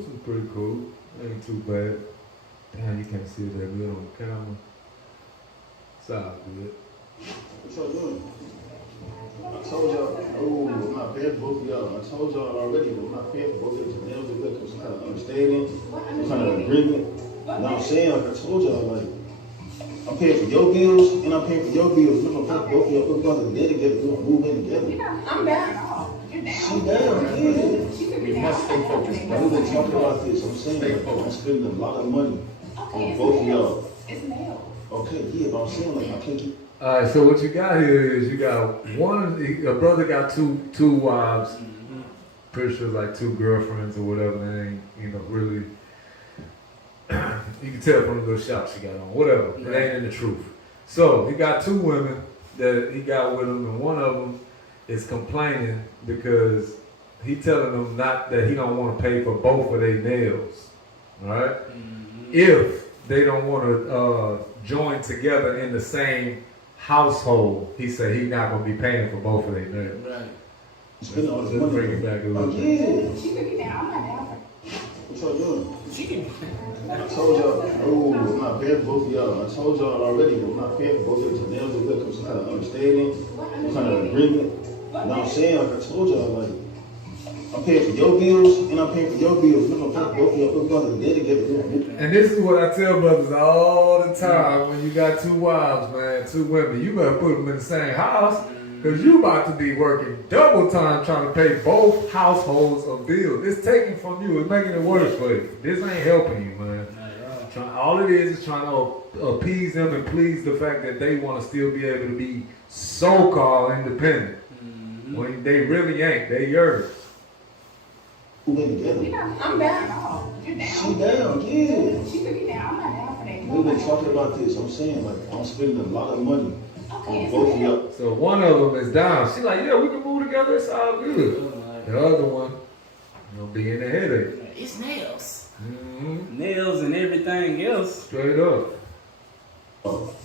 This was pretty cool. Ain't too bad. Damn, you can't see it that good on camera. It's all good. What y'all doing? I told y'all, no, I'm not paying for both of y'all. I told y'all already that I'm not paying for both of y'all. Nails are good. Some kind of understanding, some kind of agreement. You know what I'm saying? Like I told y'all, like, I'm paying for your bills and I'm paying for your bills. We're gonna pay for both of y'all. We're going to live together. We're gonna move in together. I'm down. You're down. She down, yeah. We must stay focused. We've been talking about this. I'm saying, like, I'm spending a lot of money on both of y'all. It's nails. Okay, yeah, but I'm saying, like, I can't keep. All right, so what you got here is you got a brother got two wives. Pretty sure like two girlfriends or whatever. They ain't, really. You can tell from the little shot she got on. Whatever. It ain't in the truth. So he got two women that he got with him, and one of them is complaining because he telling them not that he don't want to pay for both of their nails, right? If they don't want to join together in the same household, he said he's not going to be paying for both of their nails. Right. Spending all this money. Bring it back a little bit. Yeah. She could be down. I'm not down for What y'all doing? She can be I told y'all, no, I'm not paying for both of y'all. I told y'all already that I'm not paying for both of y'all. Nails are good. Some kind of understanding, some kind of agreement. You know what I'm saying? Like I told y'all, like, I'm paying for your bills and I'm paying for your bills. We're gonna pay for both of y'all. We're going to live together. And this is what I tell brothers all the time when you got two wives, man, two women. You better put them in the same house because you about to be working double time trying to pay both households of bills. It's taking from you. It's making it worse for you. This ain't helping you, man. All it is trying to appease them and please the fact that they want to still be able to be so-called independent. When they really ain't. They yours. Who been together? I'm down. You're down. She down, yeah. She could be down. I'm not down for that. We've been talking about this. I'm saying, like, I'm spending a lot of money on both of y'all. So one of them is down. She's like, yeah, we can move together. It's all good. The other one, be in the headache. It's nails. Nails and everything else. Straight up.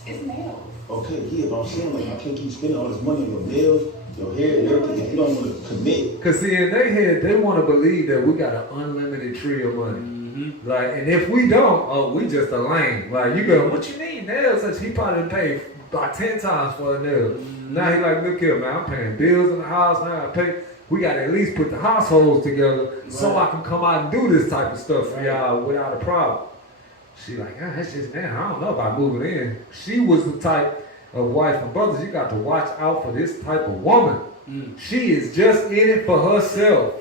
It's nails. Okay, yeah, but I'm saying, like, I can't keep spending all this money on your nails, your hair, and everything if you don't want to commit. Because, see, in their head, they want to believe that we got an unlimited tree of money. Like, and if we don't, we just a lame. Like, you go, what you need? Nails? Such he probably paid about 10 times for a nail. Now he like, look here, man, I'm paying bills in the house. Now I pay. We got to at least put the households together so I can come out and do this type of stuff for y'all without a problem. She like, that's just, man, I don't know about moving in. She was the type of wife and brothers, you got to watch out for this type of woman. She is just in it for herself.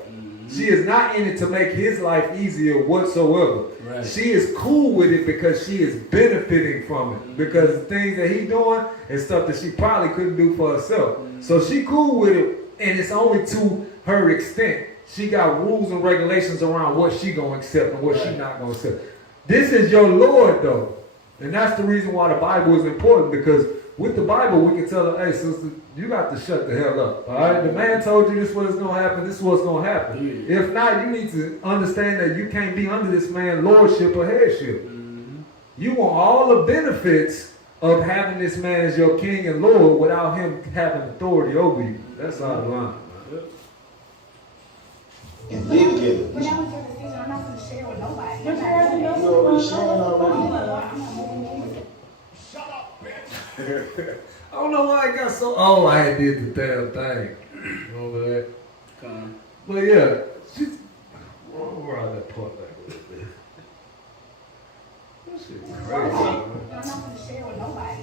She is not in it to make his life easier whatsoever. She is cool with it because she is benefiting from it. Because the things that he's doing is stuff that she probably couldn't do for herself. So she cool with it, and it's only to her extent. She got rules and regulations around what she gonna accept and what she not gonna accept. This is your Lord, though. And that's the reason why the Bible is important, because with the Bible, we can tell her, hey, sister, you got to shut the hell up, all right? The man told you this is what's going to happen, this is what's going to happen. If not, you need to understand that you can't be under this man's lordship or headship. You want all the benefits of having this man as your king and lord without him having authority over you. That's all the line. And live together. When I was in the season, I'm not going to share with nobody. You already sharing already. I don't know why I got so. Oh, I had did the damn thing. Over that. But yeah, she's. Where I that part back a little bit. That shit crazy. I'm not going to share with nobody.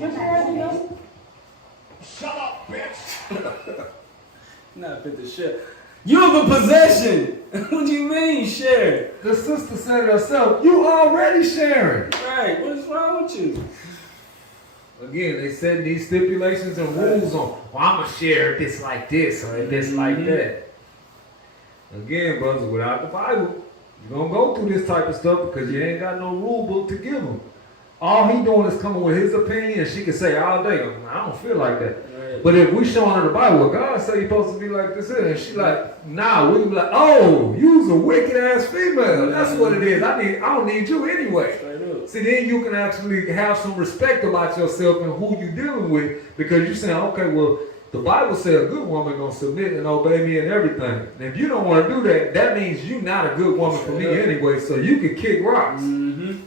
Shut up, bitch! Not fit to share. You have a possession. What do you mean, share? The sister said it herself. You already sharing. Right. What's wrong with you? Again, they set these stipulations and rules on, well, I'm going to share this like this or this like that. Again, brothers, without the Bible, you're going to go through this type of stuff because you ain't got no rule book to give them. All he doing is coming with his opinion, and she can say all day, I don't feel like that. Right. But if we showing her the Bible, well, God say you're supposed to be like this, and she like, nah, we be like, oh, you's a wicked ass female. That's what it is. I don't need you anyway. See, then you can actually have some respect about yourself and who you're dealing with, because you're saying, okay, well, The Bible says a good woman gonna submit and obey me and everything. And if you don't want to do that, that means you're not a good woman for me anyway. So you can kick rocks.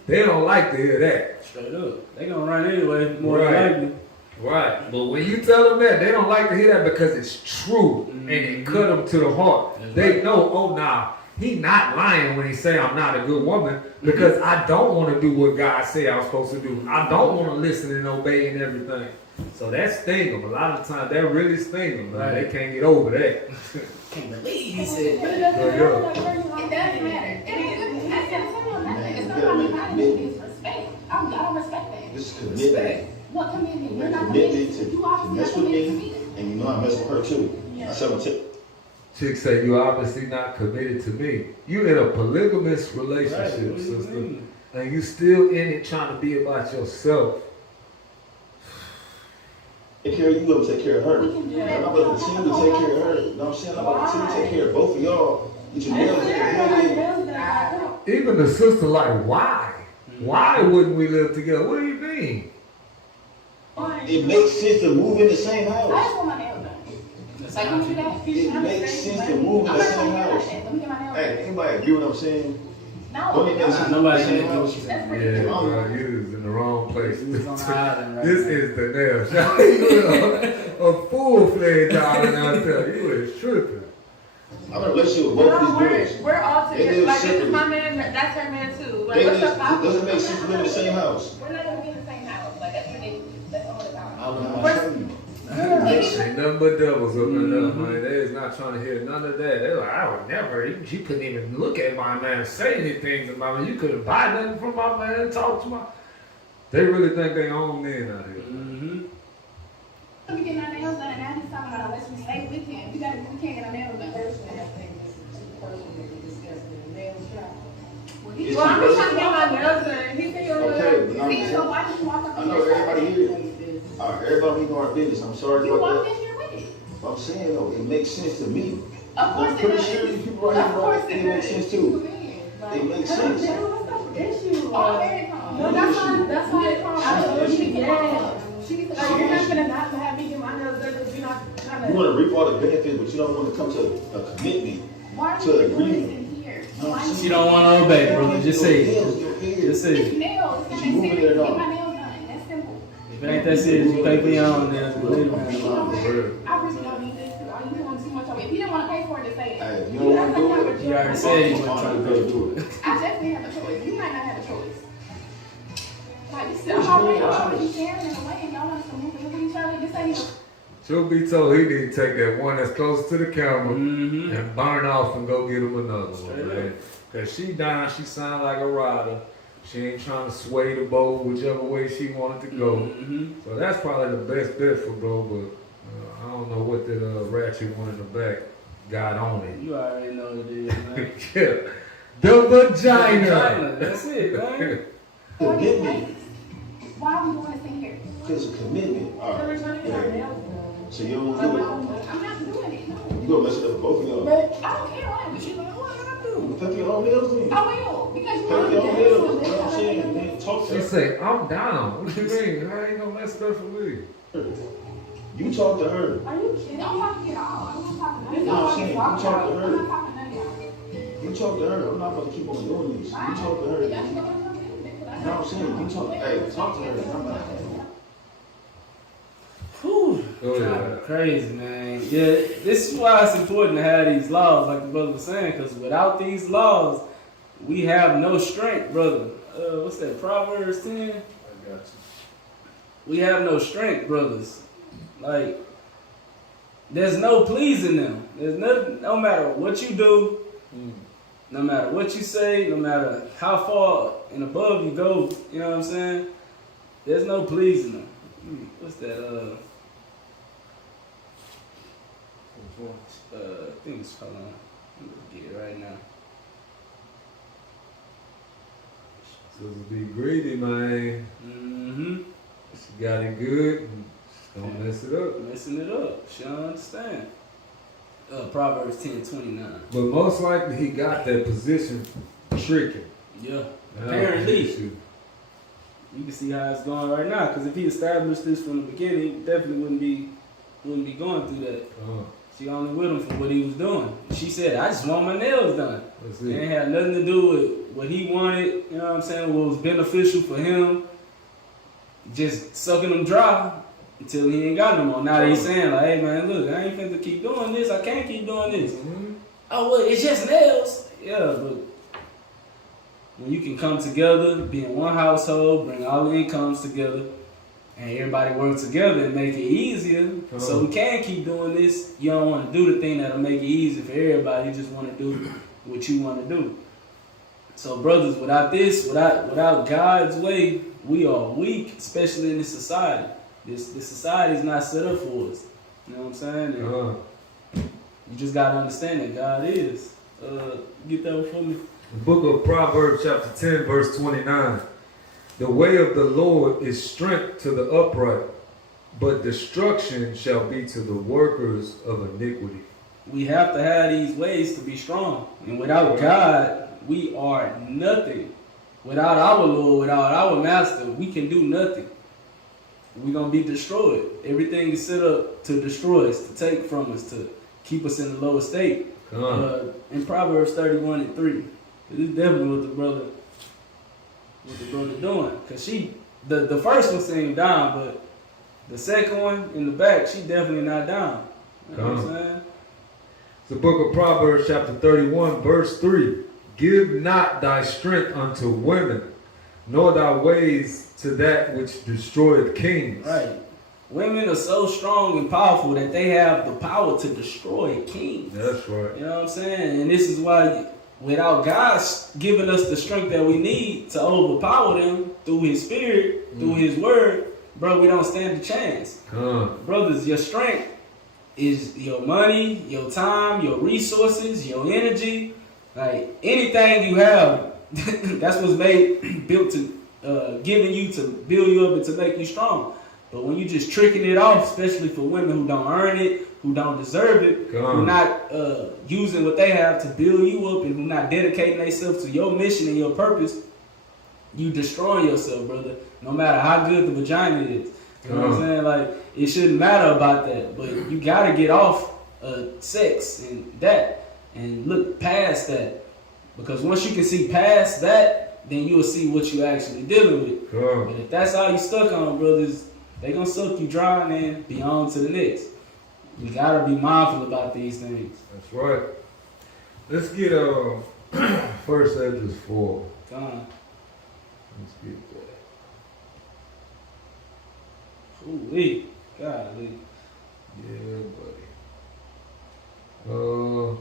They don't like to hear that. Straight up. They gonna run anyway, more Right. than likely. Right. But when you tell them that, they don't like to hear that because it's true and it cut them to the heart. That's They right. know, oh, nah, he not lying when he say I'm not a good woman because I don't want to do what God say I'm supposed to do. I don't want to listen and obey and everything. So that sting them. A lot of times that really sting them. Like, they can't get over that. Can't believe he said But that. it doesn't Yeah. matter. Like, where you It are. doesn't matter. I can't tell you nothing. It's not about me minding, it's respect. I don't respect that. This is commitment. What commitment? You're You're not committed committed. to You obviously mess not with committed to me, me. and you know I mess with her too. I said, well, Chick say you obviously not committed to me. You in a polygamous Right, relationship, what do you sister. mean? And you still in it trying to be about yourself. take care of you, I'm take care of her. We can do that. I'm not going to continue to take care of her. You know what I'm saying? I'm about to continue to take care of both of y'all. Get your nails in. Even the sister like, why? Why wouldn't we live together? What do you mean? It makes sense to move in the same I house. just want my nails done. That's Like, how can I you do feel. that? It makes sense to move in I'm the not trying same to hear house. that. Let me get my nails Hey, done. anybody agree with what I'm saying? No. Don't it make sense? Nobody Same can do what house? you That's said. pretty Yeah, good. bro, you was in the wrong place. He was on the island right This now. is the nail shop. You a full-fledged island out there. You is tripping. I'm in a relationship with both of these girls. We're all They together. live Like, this is separately. my man, that's her man too. Like, They what's live, up, Pop? it doesn't make sense to live in the same house. We're not gonna be in the same house. Like, that's ridiculous. That's all the time. I don't know. I'm telling you. Ain't nothing but devils up in there, man. They is not trying to hear none of that. They're like, I would never. You couldn't even look at my man, say anything about me. You couldn't buy nothing from my man, talk to my. They really think they own men out here. Let me get my nails done, and now he's talking about let's stay with him. We can't get our nails done. Well, he Well, I'm just trying to get my nails done. He think Okay, but See, so I'm, why did you walk up I in know here? everybody here. All right, everybody know our business. I'm sorry You about walked that. in here with it. But I'm saying though, it makes sense to me. Of course I'm it pretty does. sure these people right Of here, course right, it it makes does. sense too. It makes sense. All very calm. No, that's why I told you, yeah. She's Like, you're not gonna not have me get my nails done because you're not trying You to. want to reap all the benefits, but you don't want to come to a commitment. Why are To you doing agree. this in here? Why are She don't want to obey, brother. Just say it. Just say It's it. nails. It's You not moving serious. it Get on. my nails done. That's simple. If it ain't that serious, you think we on there. But we don't have no I problem. really don't need this. Are you doing too much of it? If you didn't want to pay for it, just say it. Hey, if you don't want to do it, You already said you wasn't trying to do it. I definitely have a choice. You might not have a choice. Like, this is already sharing in a way, and y'all want to move in with each other. Just say, Truth be told, he need to take that one that's close to the camera Mm-hmm. and burn off and go get him another Straight one, man. Cause she down, she sound like a rider. She ain't trying to sway the boat whichever way she wanted to go. Mm-hmm. So that's probably the best bet for bro, but I don't know what that ratchet one in the back got on it. You already know what it is, man. Yeah. The vagina. That's it, man. commitment. why are we doing this thing here? Because it's a commitment. All We're right. trying to get our nails done. So you don't want to do it. I'm not doing it, no. You gonna mess it up for both of y'all. But I don't care what. She's like, what I do? Pay for your own nails then. I will, because you Pay for your own nails. You know what I'm saying? Man, talk to She her. say, I'm down. What you mean? I ain't gonna mess it up for me. You talk to her. Are you kidding? I'm talking at all. I'm not talking to You know what I'm saying? You talk to I'm her. not talking to none of y'all. You talk to her. I'm not going to keep on doing this. You talk to her. You Y'all know can go to something, but what I'm saying? You talk. Hey, talk to her. I'm not. Whew. Go ahead. Kinda crazy, man. Yeah, this is why it's important to have these laws, like the brother was saying, because without these laws, we have no strength, brother. What's that, Proverbs 10? I got you. We have no strength, brothers. Like, there's no pleasing them. There's no matter what you do, no matter what you say, no matter how far and above you go, you know what I'm saying? There's no pleasing them. What's that? I think it's, hold on. I'm gonna get it right now. Just be greedy, man. Mm-hmm. She got it good. And just don't mess it up. Messing it up. She don't understand. Proverbs 10:29. But most likely he got that position tricking. Yeah. That's Apparently. the issue. You can see how it's going right now. Because if he established this from the beginning, he definitely wouldn't be wouldn't be going through that. Come She only with him for what he was doing. She said, I just want my nails done. That's It it. ain't had nothing to do with what he wanted, you know what I'm saying, what was beneficial for him. Just sucking him dry until he ain't got no more. Now they saying like, hey man, look, I ain't finna keep doing this. I can't keep doing this. Mhm. Oh, well, it's just nails. Yeah, but when you can come together, be in one household, bring all the incomes together, and everybody work together and make it easier, so we can keep doing this. You don't want to do the thing that'll make it easy for everybody. You just want to do what you want to do. So, brothers, without this, without God's way, we are weak, especially in this society. This society is not set up for us. You know what I'm saying? And you just gotta understand that God is. Get that one for me. The book of Proverbs chapter 10 verse 29. The way of the Lord is strength to the upright, but destruction shall be to the workers of iniquity. We have to have these ways to be strong. And without God, we are nothing. Without our Lord, without our Master, we can do nothing. We're going to be destroyed. Everything is set up to destroy us, to take from us, to keep us in the lower state. In Proverbs 31:3, this is definitely what the brother doing. Because the first one seemed down, but the second one in the back, she definitely not down. You know what I'm saying? The book of Proverbs chapter 31 verse 3. Give not thy strength unto women, nor thy ways to that which destroyeth kings. Right. Women are so strong and powerful that they have the power to destroy kings. That's right. You know what I'm saying? And this is why, without God giving us the strength that we need to overpower them through His Spirit, through His Word, bro, we don't stand a chance. Brothers, your strength is your money, your time, your resources, your energy. Like anything you have, that's what's built to giving you to build you up and to make you strong. But when you just tricking it off, especially for women who don't earn it, who don't deserve it, who not using what they have to build you up, and who not dedicating themselves to your mission and your purpose, you destroying yourself, brother. No matter how good the vagina is. You know what I'm saying? Like, it shouldn't matter about that, but you gotta get off sex and that. And look past that. Because once you can see past that, then you'll see what you're actually dealing with. But if that's all you stuck on, brothers, they gonna suck you dry and then be on to the next. We gotta be mindful about these things. That's right. Let's get First Esdras 4. Come on. Let's get that. Ooh-wee. Golly. Yeah, buddy.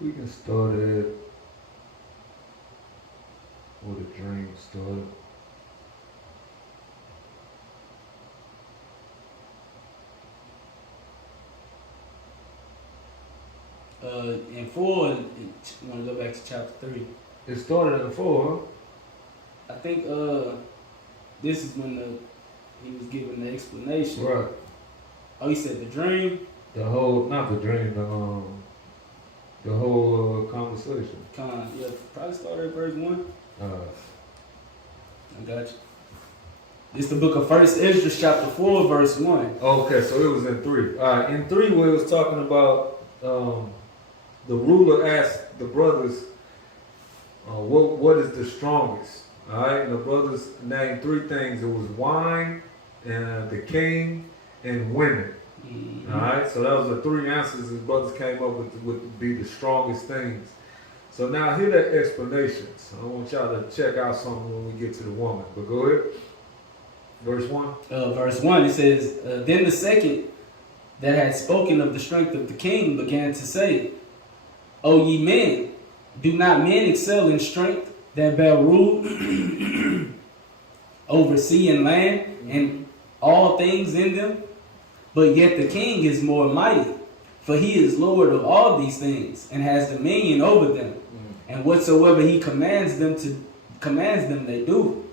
We can start at where the dream started. In 4, you want to go back to chapter 3. It started in 4, I think this is when he was giving the explanation. huh? Right. Oh, he said the dream. The whole, not the dream, the whole conversation. Yeah, probably started at verse 1. I got you. It's the book of First Esdras chapter 4, verse 1. Okay, so it was in 3. All right, in 3 where it was talking about the ruler asked the brothers, what is the strongest? All right, and the brothers named 3 things. It was wine, and the king, and women. Mm-hmm. All right, so that was the 3 answers his brothers came up with would be the strongest things. So now here the explanations. I want y'all to check out something when we get to the woman. But go ahead. Verse 1. Verse 1, it says, Then the second that had spoken of the strength of the king began to say, O ye men, do not men excel in strength that bear rule over sea and land and all things in them? But yet the king is more mighty, for he is Lord of all these things and has dominion over them. And whatsoever he commands them, they do.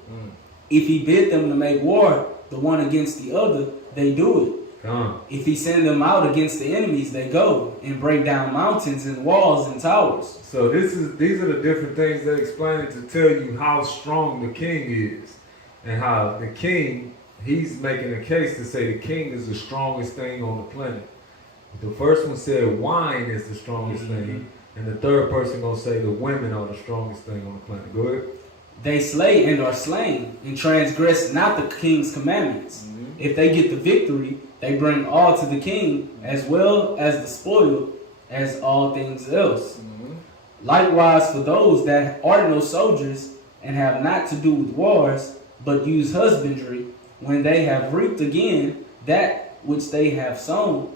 If he bid them to make war, the one against the other, they do it. If he send them out against the enemies, they go and break down mountains and walls and towers. So these are the different things they explain it to tell you how strong the king is, and how the king he's making a case to say the king is the strongest thing on the planet. The first one said wine is the strongest thing, and the third person gonna say the women are the strongest thing on the planet. Go ahead. They slay and are slain, and transgress not the king's commandments. If they get the victory, they bring all to the king, as well as the spoil, as all things else. Likewise for those that are no soldiers, and have not to do with wars, but use husbandry, when they have reaped again that which they have sown,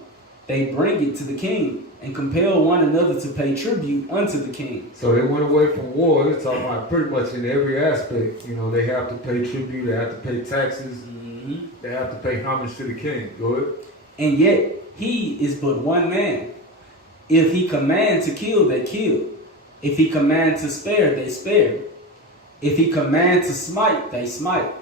they bring it to the king, and compel one another to pay tribute unto the king. So they went away from war. It's talking about pretty much in every aspect. You know, they have to pay tribute, they have to pay taxes, they have to pay homage to the king. Go ahead. And yet he is but one man. If he command to kill, they kill. If he command to spare, they spare. If he command to smite, they smite.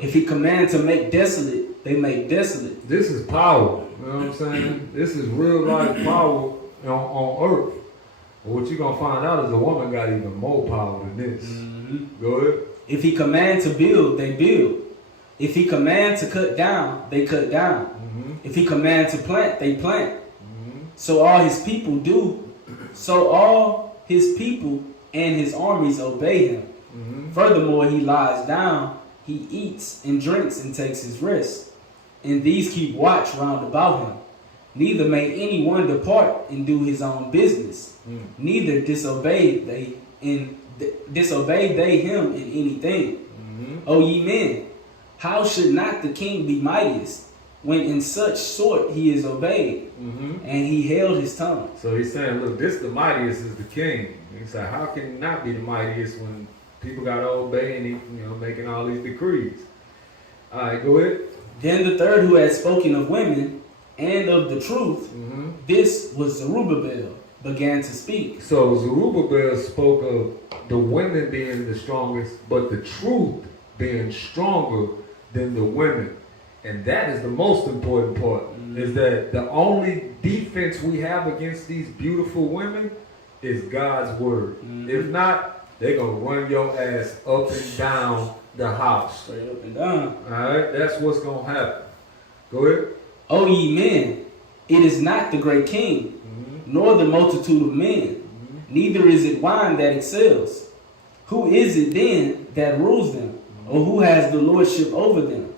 If he command to make desolate, they make desolate. This is power. You know what I'm saying? This is real life power on earth. But what you're going to find out is a woman got even more power than this. Go ahead. If he command to build, they build. If he command to cut down, they cut down. If he command to plant, they plant. So all his people do. So all his people and his armies obey him. Furthermore, he lies down, he eats and drinks and takes his rest. And these keep watch round about him. Neither may any one depart and do his own business. Neither disobey they him in anything. O ye men, how should not the king be mightiest, when in such sort he is obeyed? And he held his tongue. So he's saying, look, this the mightiest is the king. He said, how can he not be the mightiest when people got to obey and he, making all these decrees? All right, go ahead. Then the third who had spoken of women and of the truth, this was Zerubbabel, began to speak. So Zerubbabel spoke of the women being the strongest, but the truth being stronger than the women. And that is the most important part, is that the only defense we have against these beautiful women is God's word. If not, they're going to run your ass up and down the house. Straight up and down. All right, that's what's going to happen. Go ahead. O ye men, it is not the great king, nor the multitude of men, neither is it wine that excels. Who is it then that rules them, or who has the lordship over them?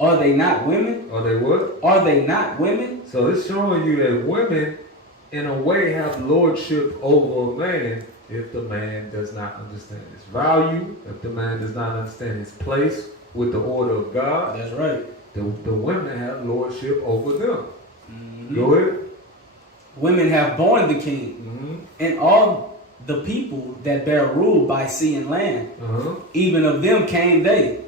Are they not women? Are they what? Are they not women? So it's showing you that women, in a way, have lordship over a man if the man does not understand his value, if the man does not understand his place with the order of God. That's right. The women have lordship over them. Go ahead. Women have borne the king, and all the people that bear rule by sea and land. Even of them came they,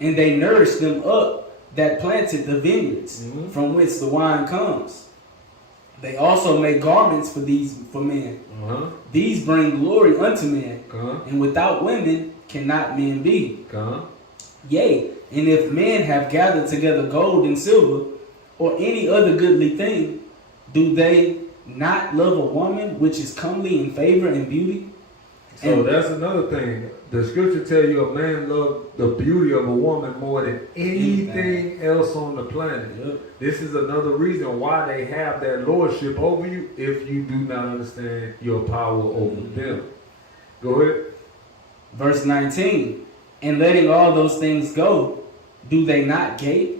and they nourished them up that planted the vineyards, from whence the wine comes. They also make garments for men. These bring glory unto men, and without women cannot men be. Yea, and if men have gathered together gold and silver, or any other goodly thing, do they not love a woman which is comely in favor and beauty? So that's another thing. The scripture tell you a man loves the beauty of a woman more than anything else on the planet. This is another reason why they have that lordship over you if you do not understand your power over them. Go ahead. Verse 19. And letting all those things go, do they not gape?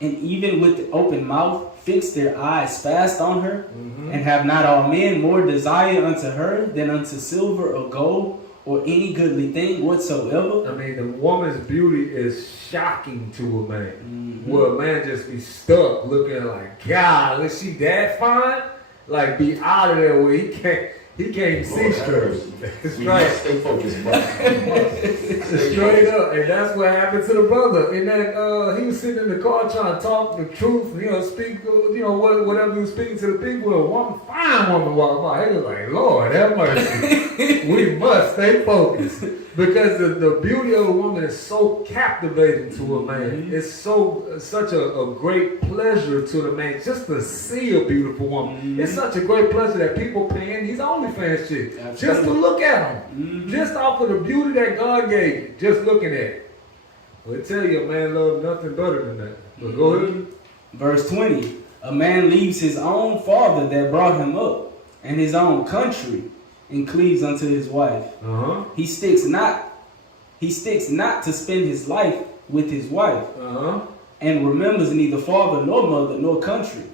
And even with the open mouth, fix their eyes fast on her? And have not all men more desire unto her than unto silver or gold, or any goodly thing whatsoever? I mean, the woman's beauty is shocking to a man. Where a man just be stuck looking like, God, is she that fine? Like, be out of there where he can't see straight. Straight. Stay focused, bro. Straight up. And that's what happened to the brother. And then he was sitting in the car trying to talk the truth, speak, whatever he was speaking to the people. A fine woman walked by. He was like, Lord, have mercy. We must stay focused. Because the beauty of a woman is so captivating to a man. It's such a great pleasure to the man just to see a beautiful woman. It's such a great pleasure that people paying these OnlyFans chicks just to look at them. Just off of the beauty that God gave you, just looking at it. Well, it tell you a man love nothing better than that. But go ahead. Verse 20. A man leaves his own father that brought him up, and his own country, and cleaves unto his wife. Uh-huh. He sticks not to spend his life with his wife, Uh-huh. and remembers neither father nor mother nor country.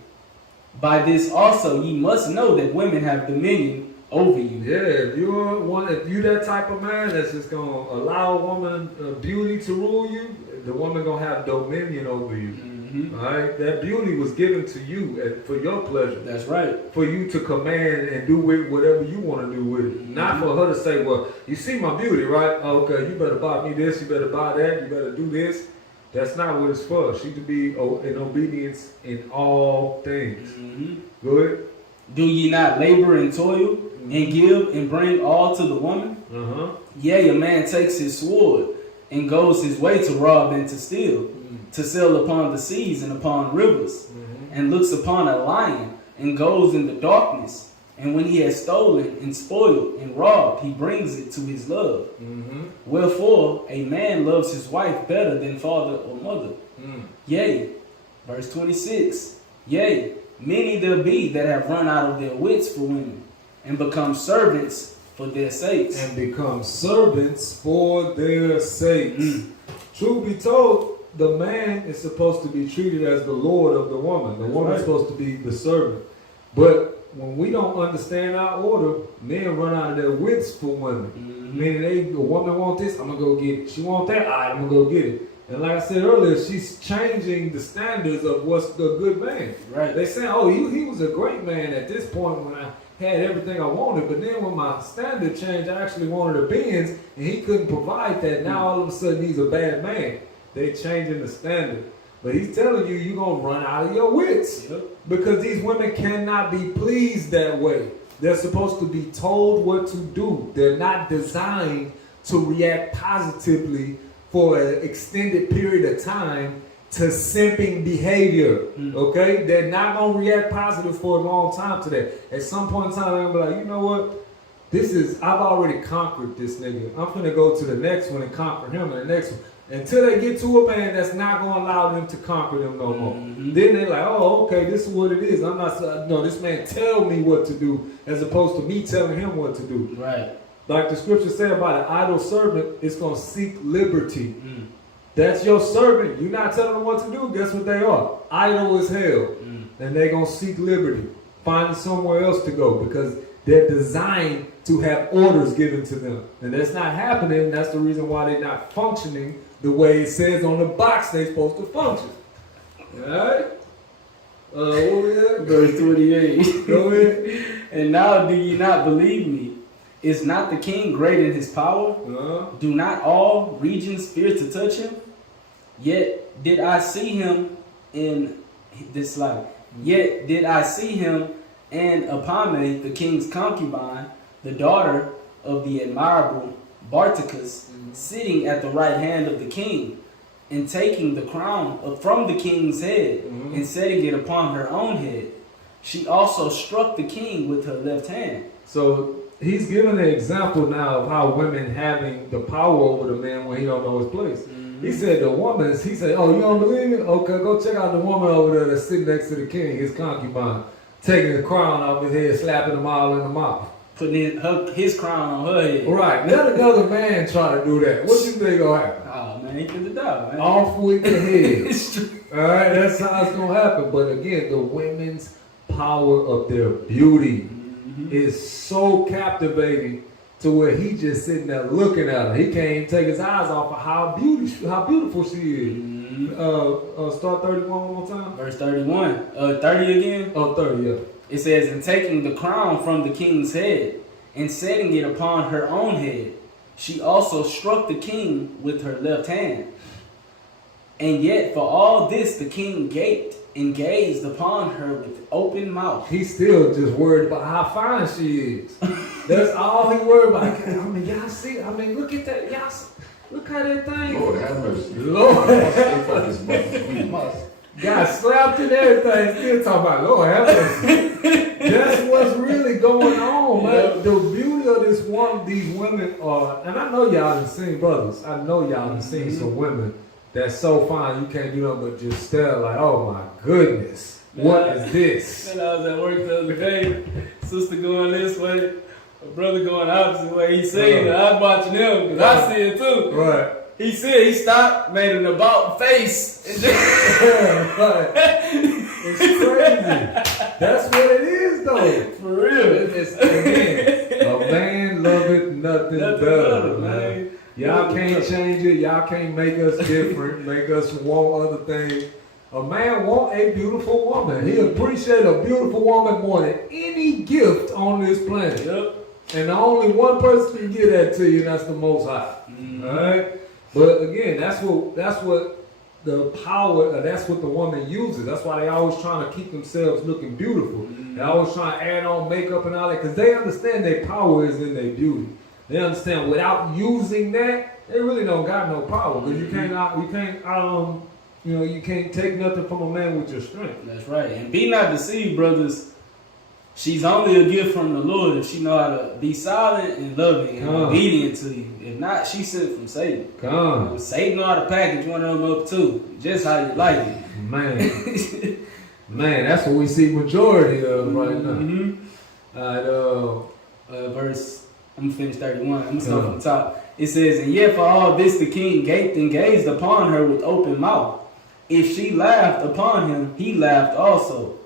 By this also ye must know that women have dominion over you. Yeah, if you that type of man that's just gonna allow a woman beauty to rule you, the woman gonna have dominion over you. Mm-hmm. All right, that beauty was given to you for your pleasure. That's right. For you to command and do with whatever you want to do with it. Mm-hmm. Not for her to say, well, you see my beauty, right? Oh, okay, you better buy me this, you better buy that, you better do this. That's not what it's for. She to be in obedience in all things. Mm-hmm. Go ahead. Do ye not labor and toil, and give and bring all to the woman? Uh-huh. Yea, a man takes his sword and goes his way to rob and to steal, to sail upon the seas and upon rivers, and looks upon a lion and goes in the darkness. And when he has stolen and spoiled and robbed, he brings it to his love. Mm-hmm. Wherefore a man loves his wife better than father or mother. Yea, verse 26. Yea, many there be that have run out of their wits for women, and become servants for their sakes. And become servants for their sakes. Truth be told, the man is supposed to be treated as the lord of the woman. The woman is supposed to be the servant. But when we don't understand our order, men run out of their wits for women. Meaning the woman want this, I'm gonna go get it. She want that, all right, I'm gonna go get it. And like I said earlier, she's changing the standards of what's the good man. Right. They saying, oh, he was a great man at this point when I had everything I wanted, but then when my standard changed, I actually wanted a Benz, and he couldn't provide that. Now all of a sudden he's a bad man. They changing the standard. But he's telling you, you're going to run out of your wits. Yep. Because these women cannot be pleased that way. They're supposed to be told what to do. They're not designed to react positively for an extended period of time to simping behavior. Okay? They're not going to react positive for a long time to that. At some point in time, they're going to be like, you know what? I've already conquered this nigga. I'm going to go to the next one and conquer him and the next one. Until they get to a man that's not going to allow them to conquer them no more. Then they're like, oh, okay, this is what it is. I'm not, no, this man tell me what to do as opposed to me telling him what to do. Right. Like the scripture said about an idle servant, it's going to seek liberty. That's your servant. You're not telling them what to do. Guess what they are? Idle as hell. And they're going to seek liberty. Finding somewhere else to go because they're designed to have orders given to them. And that's not happening. That's the reason why they're not functioning the way it says on the box they're supposed to function. Alright? What we at? Verse 28. Go ahead. And now do ye not believe me? Is not the king great in his power? Do not all regions fear to touch him? Yet did I see him in this life. Yet did I see him and Apame, the king's concubine, the daughter of the admirable Barticus, sitting at the right hand of the king, and taking the crown from the king's head, and setting it upon her own head. She also struck the king with her left hand. So he's giving an example now of how women having the power over the man when he don't know his place. He said the woman, he said, oh, you don't believe me? Okay, go check out the woman over there that's sitting next to the king, his concubine, taking the crown off his head, slapping him all in the mouth. Putting his crown on her head. Right. Let another man try to do that. What you think gonna happen? Oh man, he could have died, man. Off with the head. It's true. Alright, that's how it's gonna happen. But again, the women's power of their beauty is so captivating to where he just sitting there looking at her. He can't even take his eyes off of how beautiful she is. Start 31 one more time. Verse 31. 30 again. Oh, 30, yeah. It says, and taking the crown from the king's head, and setting it upon her own head, she also struck the king with her left hand. And yet for all this the king gaped and gazed upon her with open mouth. He's still just worried about how fine she is. That's all he worried about. I mean, y'all see, look at that. Y'all see, look how that thing. Lord have mercy. Lord. Stay focused, brother. We must. Got slapped and everything. Still talking about Lord have mercy. That's what's really going on, man. The beauty of these women are, and I know y'all done seen brothers. I know y'all done seen some women that's so fine you can't do nothing but just stare like, oh my goodness, what is this? And I was at work the other day, sister going this way, my brother going opposite way. He saying that I'm watching him because I see it too. Right. He said he stopped, made an about face, and just Right. It's crazy. That's what it is though. for real. It's, again, a man loveth nothing better, man. man. Y'all can't change it. Y'all can't make us different, make us want other things. A man want a beautiful woman. He appreciate a beautiful woman more than any gift on this planet. Yep. And the only one person can give that to you, and that's the Most High. All right. But again, that's what the power. That's what the woman uses. That's why they always trying to keep themselves looking beautiful. They always trying to add on makeup and all that because they understand their power is in their beauty. They understand without using that, they really don't got no power because you can't take nothing from a man with your strength. That's right. And be not deceived, brothers. She's only a gift from the Lord if she know how to be silent and loving and obedient to you. If not, she's sent from Satan. Come. Satan know how to package one of them up too, just how you like it. Man, that's what we see majority of right now. Mm-hmm. All right, Verse, I'm gonna finish 31. I'm gonna start from the top. It says, and yet for all this the king gaped and gazed upon her with open mouth. If she laughed upon him, he laughed also.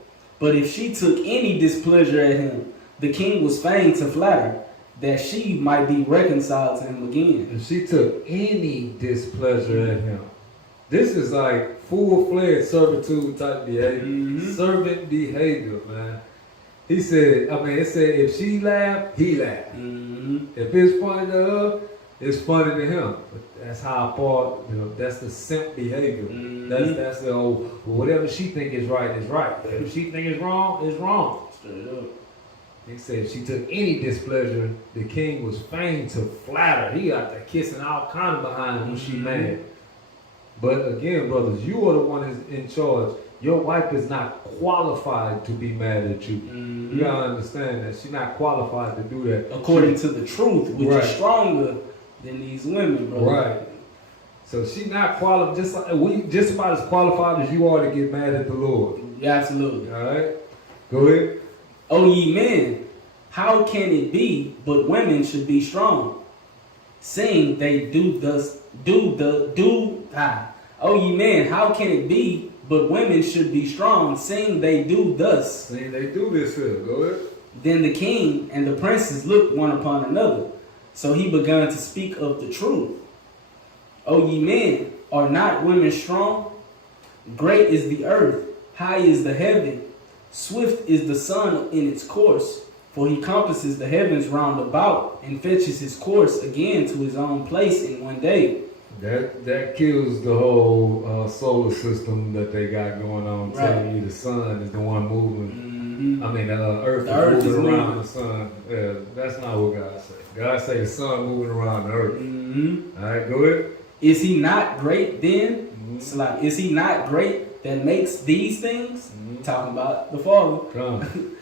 But if she took any displeasure at him, the king was fain to flatter, that she might be reconciled to him again. If she took any displeasure at him, this is like full-fledged servitude type behavior. Mm-hmm. Servant behavior, man. It said if she laughed, he laughed. Mm-hmm. If it's funny to her, it's funny to him. But that's how far, that's the simp behavior. Mm-hmm. That's the old, whatever she think is right is right. But if she think is wrong, it's wrong. Straight up. He said if she took any displeasure, the king was fain to flatter. He out there kissing all kind of behind when she mad. But again, brothers, you are the one that's in charge. Your wife is not qualified to be mad at you. Mm-hmm. You gotta understand that she's not qualified to do that. According to the truth, which Right. is stronger than these women, bro. Right. So she's not qualified. Just about as qualified as you are to get mad at the Lord. Absolutely. All right. Go ahead. O ye men, how can it be but women should be strong? Seeing they O ye men, how can it be but women should be strong, seeing they do thus? See, they do this here. Go ahead. Then the king and the princes looked one upon another. So he began to speak of the truth. O ye men, are not women strong? Great is the earth, high is the heaven, swift is the sun in its course. For he compasses the heavens round about and fetches his course again to his own place in one day. That kills the whole solar system that they got going on. Right. Telling you the sun is the one moving. Mm-hmm. I mean, the earth is moving around the sun. Yeah, that's not what God said. God say the sun moving around the earth. Mm-hmm. All right, go ahead. Is he not great then? Mm-hmm. It's like, is he not great that makes these things? Mm-hmm. Talking about the Father. Come.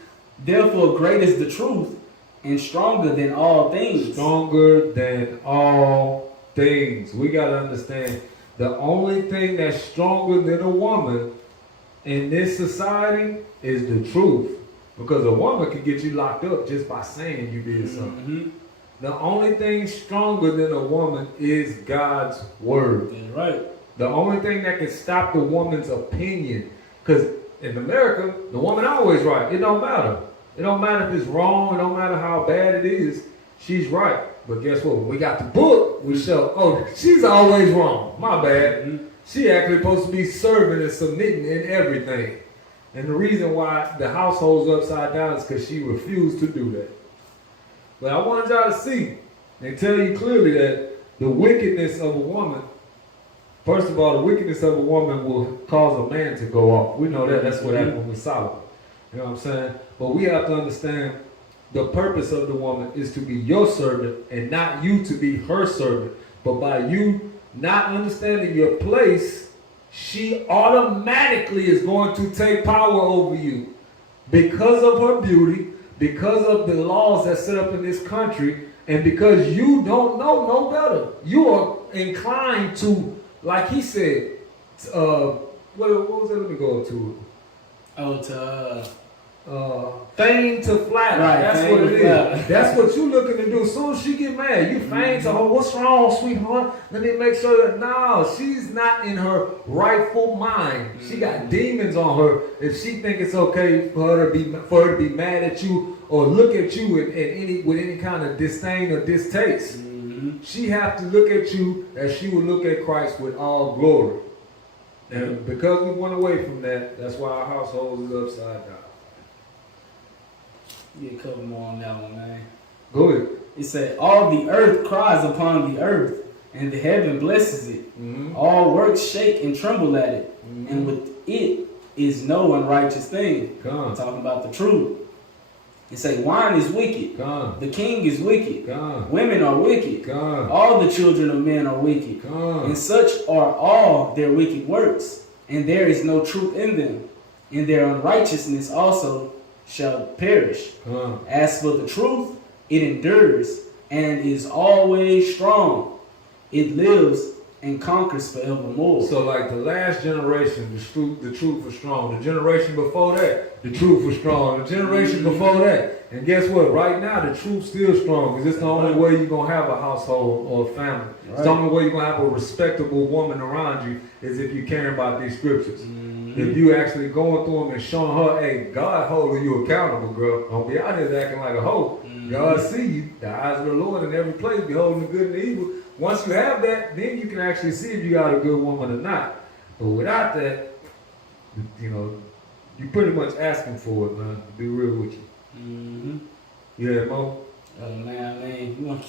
Therefore, great is the truth and stronger than all things. Stronger than all things. We got to understand the only thing that's stronger than a woman in this society is the truth. Because a woman can get you locked up just by saying you did something. Mm-hmm. The only thing stronger than a woman is God's word. That's right. The only thing that can stop the woman's opinion, because in America, the woman always right. It don't matter. It don't matter if it's wrong. It don't matter how bad it is. She's right. But guess what? When we got the book, we show, oh, she's always wrong. My bad. Mm-hmm. She actually supposed to be serving and submitting in everything. And the reason why the household's upside down is because she refused to do that. But I wanted y'all to see and tell you clearly that the wickedness of a woman, first of all, the wickedness of a woman will cause a man to go off. We know that. That's what happened with Solomon. You know what I'm saying? But we have to understand the purpose of the woman is to be your servant and not you to be her servant. But by you not understanding your place, she automatically is going to take power over you because of her beauty, because of the laws that set up in this country, and because you don't know no better. You are inclined to like he said, what was it? Let me go to Oh, to it. Feign to flatter. Right, That's feign what to it flatter. is. That's what you looking to do. As soon as she get mad, you feign to her. What's wrong, sweetheart? Let me make sure that no, she's not in her rightful mind. She got demons on her. If she think it's okay for her to be mad at you or look at you with any kind of disdain or distaste, she have to look at you as she would look at Christ with all glory. And because we went away from that, that's why our household is upside down. Get a couple more on that one, man. Go ahead. It said, all the earth cries upon the earth, and the heaven blesses it. Mm-hmm. All works shake and tremble at it, and with it is no unrighteous thing. I'm talking about the truth. It say, wine is wicked. The king is wicked. Women are wicked. All the children of men are wicked. And such are all their wicked works, and there is no truth in them. And their unrighteousness also shall perish. As for the truth, it endures and is always strong. It lives and conquers forevermore. So like the last generation, the truth was strong. The generation before that, the truth was strong. The generation before that. And guess what? Right now, the truth's still strong. Because it's the only way you're going to have a household or a family. Right. It's the only way you're going to have a respectable woman around you is if you care about these scriptures. If you actually going through them and showing her, hey, God holding you accountable, girl. Don't be out here acting like a hoe. God see you. The eyes of the Lord in every place, beholding the good and the evil. Once you have that, then you can actually see if you got a good woman or not. But without that, you know, you're pretty much asking for it, man. To be real with you. Yeah, Mo? Oh, man, you want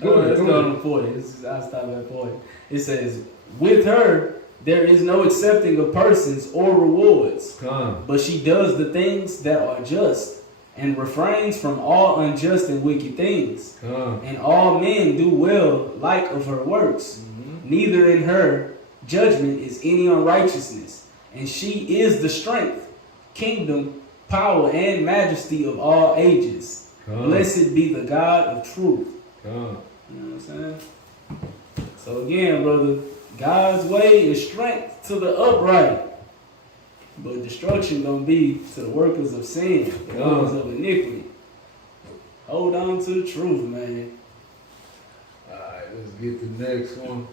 to... Let's go to 40. I'll stop at 40. It says, with her, there is no accepting of persons or rewards, but she does the things that are just, and refrains from all unjust and wicked things. And all men do well like of her works. Neither in her judgment is any unrighteousness. And she is the strength, kingdom, power, and majesty of all ages. Blessed be the God of truth. You know what I'm saying? So again, brother, God's way is strength to the upright, but destruction gonna be to the workers of sin, the workers of iniquity. Hold on to the truth, man. All right, let's get the next one.